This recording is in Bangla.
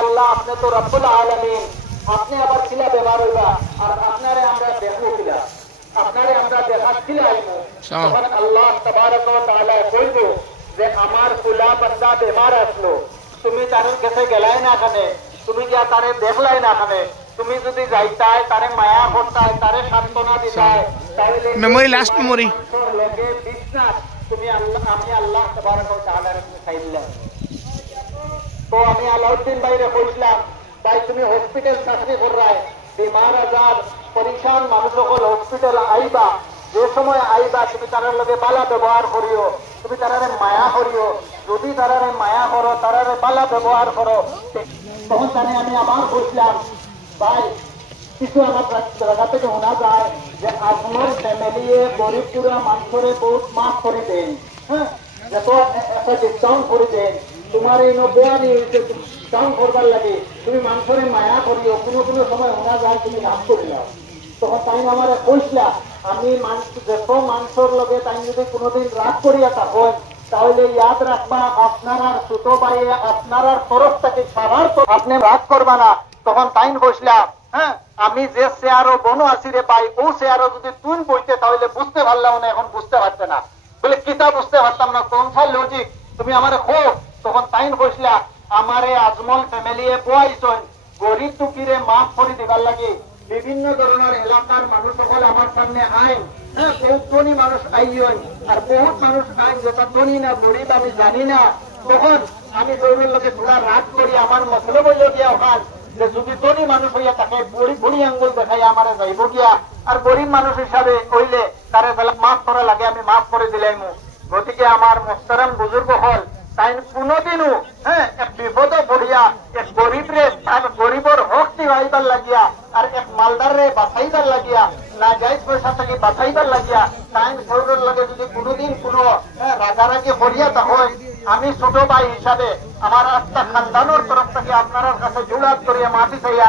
আল্লাহ আপনি তো রব্বুল আলামিন, আপনি আবার খিলা বেমার হইবা আর আপনারে আমরা দেখবো খিলা, আপনারে আমরা দেখার খিলা আইবো। তখন আল্লাহ তাবারক ওয়া তাআলা কইব যে আমার ফুলা বান্দা বেমার আসলো, তুমি তার কাছে গেলাই না খানে, তুমি যা তারে দেখলাই না খানে, তুমি যদি যাইতাই তারে মায়া করতাই, তারে সান্ত্বনা দিতাই, তাহলে মেমোরি লাস্ট মেমোরি লগে বিছনাত তুমি আল্লাহ, আমি আল্লাহ তাবারক ওয়া তাআলার চাইলাম। তো আমি আলাউদ্দিন ভাইরে কইছিলাম, ভাই তুমি হসপিটাল চাকরি করাই, বিমার আজার পরিশান মানুষ সকল হসপিটাল আইবা, যে সময় আইবা তুমি তারার লগে বালা ব্যবহার করিও, তুমি তারারে মায়া করিও, যদি তারারে মায়া করো, তারারে বালা ব্যবহার করো, তখন তাহলে আমি আবার বলছিলাম, ভাই কিছু আমার জায়গা থেকে শোনা যায় যে আপনার ফ্যামিলি গরিবপুরা মানুষরে বহুত মাফ করে দেন, হ্যাঁ, যত একটা ডিসকাউন্ট করে দেন, তোমার এই নব্বই হয়েছে ডিসকাউন্ট করবার লাগে, তুমি মানুষরে মায়া করিও, কোনো কোনো সময় শোনা যায় তুমি লাভ করিলাম। তখন তাই আমার কইসলা, আমি যত মানুষের লগে তাই যদি কোনোদিন রাগ করিয়া থাকেন, তাহলে ইয়াদ রাখবা আপনার আর ছোট ভাই আপনার তরফ থেকে সবার আপনি রাগ করবা না। তখন তাই কইসলা, হ্যাঁ, আমি যে চেয়ারও বনো আছি রে ভাই, ও চেয়ারও যদি তুই বইতে তাহলে বুঝতে পারলাম না, এখন বুঝতে পারছে না, বলে কিতা বুঝতে পারতাম না, কোন লজিক তুমি আমার খোঁজ। তখন তাই কইসলা, আমারে আজমল ফ্যামিলি বয়াইছেন গরিব দুঃখীরে মাফ করে দিবার লাগে, বিভিন্ন ধরনের এলাকার মানুষ সকল আমার সামনে আইন, হ্যাঁ, বহুত ধনী মানুষ আইন আর বহুত মানুষ আইন যেটা ধনী না গরিব আমি জানি না। তখন আমি দৌড়ের লোকে থোড়া রাগ করি, আমার মতলব হইল গিয়া ওখান যে যদি ধনী মানুষ হইয়া থাকে বুড়ি আঙ্গুল দেখাই আমার যাইব গিয়া, আর গরিব মানুষ হিসাবে হইলে তারে মাফ করা লাগে, আমি মাফ করে দিলাম। গতিকে আমার মোহতারাম বুজুর্গ হল তাই কোনদিনও, হ্যাঁ, এক বিপদ পড়িয়া এক গরিবরে তার গরিবর হক দিবাইবার লাগিয়া আর এক মালদারে বাঁচাইবার লাগিয়া, না জায়েজ পয়সা থেকে বাঁচাইবার লাগিয়া তাই শরীরের লাগে যদি কোনোদিন কোনো রাগারাগি করিয়া তখন আমি ছোট ভাই হিসাবে আমার আত্মা খানদানোর তরফ থেকে আপনার কাছে জুড়াত করিয়া মাটি চাইয়া